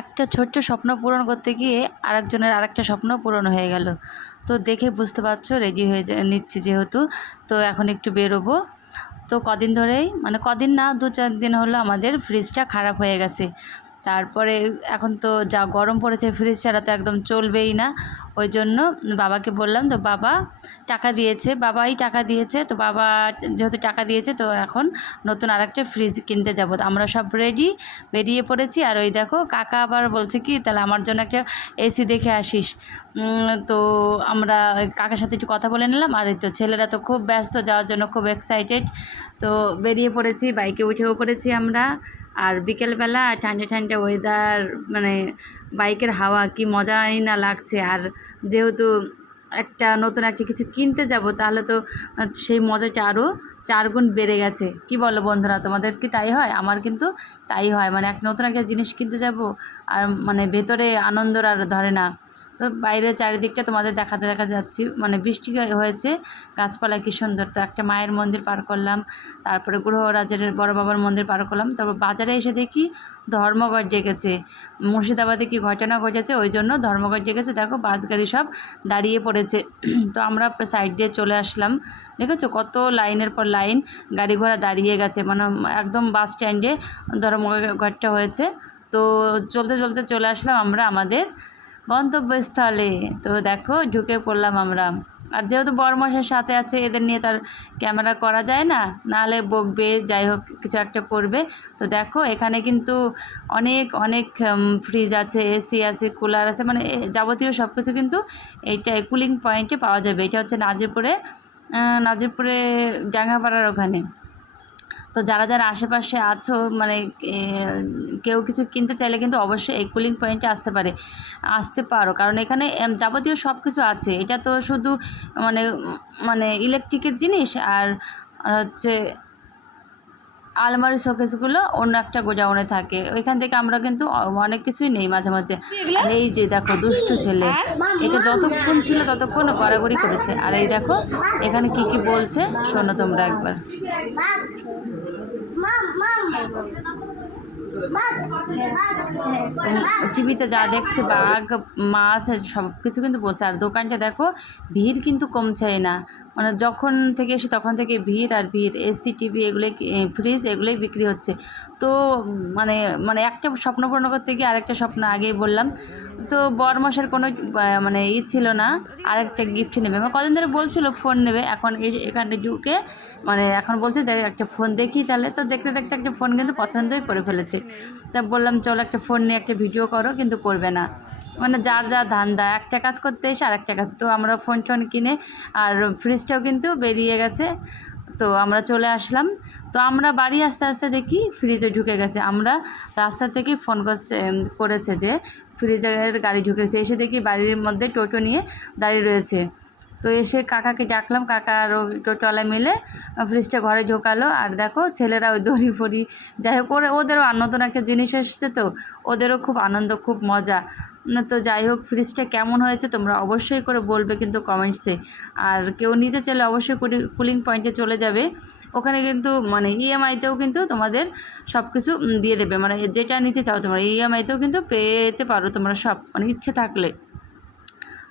একটা ছোট্ট স্বপ্ন পূরণ করতে গিয়ে আরেকজনের আরেকটা স্বপ্ন পূরণ হয়ে গেল। তো দেখে বুঝতে পারছো রেডি হয়ে নিচ্ছি যেহেতু, তো এখন একটু বেরোবো। তো কদিন ধরেই মানে কদিন না 2-4 দিন হলো আমাদের ফ্রিজটা খারাপ হয়ে গেছে। তারপরে এখন তো যা গরম পড়েছে, ফ্রিজ ছাড়া তো একদম চলবেই না। ওই জন্য বাবাকে বললাম, তো বাবা বাবাই টাকা দিয়েছে, তো বাবা যেহেতু টাকা দিয়েছে তো এখন নতুন আরেকটা ফ্রিজ কিনতে যাব। তো আমরা সব রেডি, বেরিয়ে পড়েছি। আর ওই দেখো কাকা আবার বলছে কি তাহলে আমার জন্য একটা এসি দেখে আসিস। তো আমরা কাকার সাথে একটু কথা বলে নিলাম। আর এই তো ছেলেরা তো খুব ব্যস্ত, যাওয়ার জন্য খুব এক্সাইটেড। তো বেরিয়ে পড়েছি, বাইকে উঠেও পড়েছি আমরা। আর বিকেলবেলা ঠান্ডা ঠান্ডা ওয়েদার, মানে বাইকের হাওয়া কি মজাই না লাগছে। আর যেহেতু নতুন একটা কিছু কিনতে যাব, তাহলে তো সেই মজাটা আরও 4 গুণ বেড়ে গেছে। কি বলো বন্ধুরা, তোমাদের কি তাই হয়? আমার কিন্তু তাই হয়, মানে নতুন একটা জিনিস কিনতে যাব আর মানে ভেতরে আনন্দর আর ধরে না। তো বাইরের চারিদিকটা তোমাদের দেখাতে যাচ্ছি, মানে বৃষ্টি হয়েছে, গাছপালা কী সুন্দর। তো একটা মায়ের মন্দির পার করলাম, তারপরে গ্রহরাজের বড় বাবার মন্দির পার করলাম। তারপর বাজারে এসে দেখি ধর্মঘট ডেকেছে। মুর্শিদাবাদে কি ঘটনা ঘটেছে, ওই জন্য ধর্মঘট ডেকেছে। দেখো বাস গাড়ি সব দাঁড়িয়ে পড়েছে। তো আমরা সাইড দিয়ে চলে আসলাম। দেখেছো কত লাইনের পর লাইন গাড়ি ঘোড়া দাঁড়িয়ে গেছে, মানে একদম বাস স্ট্যান্ডে ধর্মঘটটা হয়েছে। তো চলতে চলতে চলে আসলাম আমরা আমাদের গন্তব্যস্থলে। তো দেখো ঢুকে পড়লাম আমরা। আর যেহেতু বরমশার সাথে আছে, এদের নিয়ে তার ক্যামেরা করা যায় না, নাহলে বকবে, যাই হোক কিছু একটা করবে। তো দেখো এখানে কিন্তু অনেক অনেক ফ্রিজ আছে, এসি আছে, কুলার আছে, মানে যাবতীয় সব কিছু কিন্তু এইটা কুলিং পয়েন্টে পাওয়া যাবে। এটা হচ্ছে নাজিরপুরে ডাঙ্গাপাড়ার ওখানে। তো যারা যারা আশেপাশে আছো, মানে কেউ কিছু কিনতে চাইলে কিন্তু অবশ্যই এই কুলিং পয়েন্টে আসতে পারো, কারণ এখানে যাবতীয় সব কিছু আছে। এটা তো শুধু মানে মানে ইলেকট্রিকের জিনিস, আর হচ্ছে আলমারি শোকেসগুলো অন্য একটা গোডাউনে থাকে, ওইখান থেকে আমরা কিন্তু অনেক কিছুই নেই মাঝে মাঝে। আর এই যে দেখো দুষ্টু ছেলে, এটা যতক্ষণ ছিল ততক্ষণ গড়াগড়ি করেছে। আর এই দেখো এখানে কি কি বলছে শোনো তোমরা একবার। টিভিতে যা দেখছে বাঘ, মাছ, সব কিছু কিন্তু বলছে। আর দোকানটা দেখো ভিড় কিন্তু কমছেই না, মানে যখন থেকে এসে তখন থেকে ভিড় আর ভিড়। এসি, টিভি এগুলোই, ফ্রিজ এগুলোই বিক্রি হচ্ছে। তো মানে মানে একটা স্বপ্ন পূরণ করতে গিয়ে আরেকটা স্বপ্ন, আগেই বললাম। তো বরমাসের কোনো মানে ছিল না আরেকটা গিফট নেবে, আমার কদিন ধরে বলছিল ফোন নেবে। এখন এখানে ঢুকে মানে এখন বলছে একটা ফোন দেখি তাহলে। তো দেখতে দেখতে একটা ফোন কিন্তু পছন্দই করে ফেলেছে। তা বললাম চলো একটা ফোন নিয়ে একটা ভিডিও করো, কিন্তু করবে না। মানে যার যা ধান্দা, একটা কাজ করতে এসে আরেকটা কাজ। তো আমরা ফোন কিনে, আর ফ্রিজটাও কিন্তু বেরিয়ে গেছে। তো আমরা চলে আসলাম। তো আমরা বাড়ি আস্তে আস্তে দেখি ফ্রিজে ঢুকে গেছে। আমরা রাস্তা থেকেই ফোন করেছে যে ফ্রিজের গাড়ি ঢুকেছে। এসে দেখি বাড়ির মধ্যে টোটো নিয়ে দাঁড়িয়ে রয়েছে। তো এসে কাকাকে ডাকলাম, কাকা আর টোটোওয়ালা মিলে ফ্রিজটা ঘরে ঢোকালো। আর দেখো ছেলেরা ওই দড়ি ফড়ি, যাই হোক ওদেরও নতুন একটা জিনিস এসেছে, তো ওদেরও খুব আনন্দ, খুব মজা। তো যাই হোক ফ্রিজটা কেমন হয়েছে তোমরা অবশ্যই করে বলবে কিন্তু কমেন্টসে। আর কেউ নিতে চাইলে অবশ্যই কুলিং পয়েন্টে চলে যাবে, ওখানে কিন্তু মানে ইএমআইতেও কিন্তু তোমাদের সব কিছু দিয়ে দেবে, মানে যেটা নিতে চাও তোমরা ইএমআইতেও কিন্তু পেতে পারো তোমরা সব, মানে ইচ্ছে থাকলে।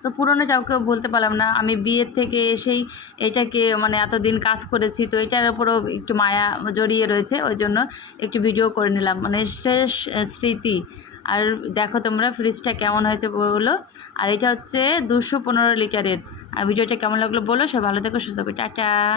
তো পুরনো কাউকেও বলতে পারলাম না, আমি বিয়ের থেকে এসেই এটাকে মানে এতদিন কাজ করেছি, তো এটার উপরও একটু মায়া জড়িয়ে রয়েছে, ওই জন্য একটু ভিডিও করে নিলাম, মানে শেষ স্মৃতি। আর দেখো তোমরা ফ্রিজটা কেমন হয়েছে বলো। আর এটা হচ্ছে 215 লিটারের। আর ভিডিওটা কেমন লাগলো বলো। সে ভালো থেকো, সুস্থ থাকো, টাটা।